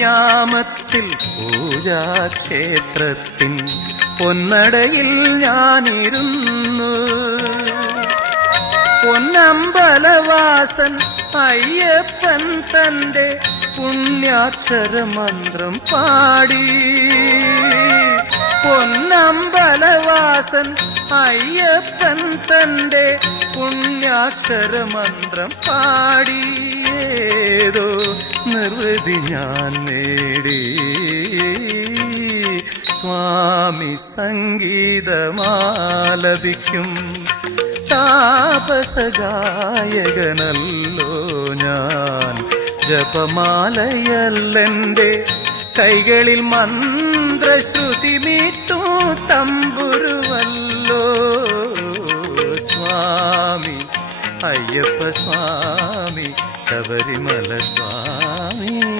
യാമത്തിൽ പൂജാക്ഷേത്രത്തിൻ പൊന്നടയിൽ ഞാനിരുന്നു. പൊന്നമ്പലവാസൻ അയ്യപ്പൻ തന്റെ പുണ്യാക്ഷരമന്ത്രം പാടി. പൊന്നമ്പലവാസൻ അയ്യപ്പൻ തന്റെ പുണ്യാക്ഷരമന്ത്രം പാടി. ഏതോ നിർവൃതി ഞാൻ നേടി. സ്വാമി സംഗീതമാലപിക്കും താപസഗായകനല്ലോ ഞാൻ. ജപമാലയല്ലെന്റെ കൈകളിൽ മന്ത്രശ്രുതി മീട്ടു തമ്പുരുവല്ലോ. സ്വാമി അയ്യപ്പ സ്വാമി, ശബരിമല സ്വാമി.